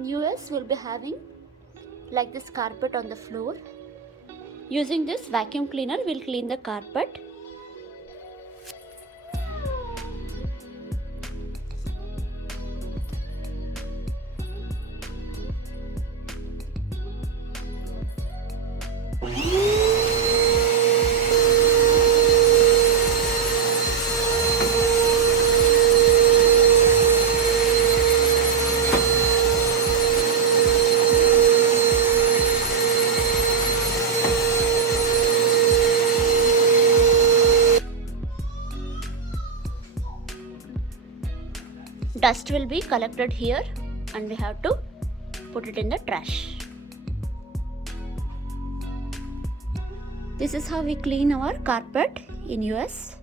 In US, we'll be having like this carpet on the floor. Using this vacuum cleaner, we'll clean the carpet. Dust will be collected here and we have to put it in the trash. This is how we clean our carpet in US.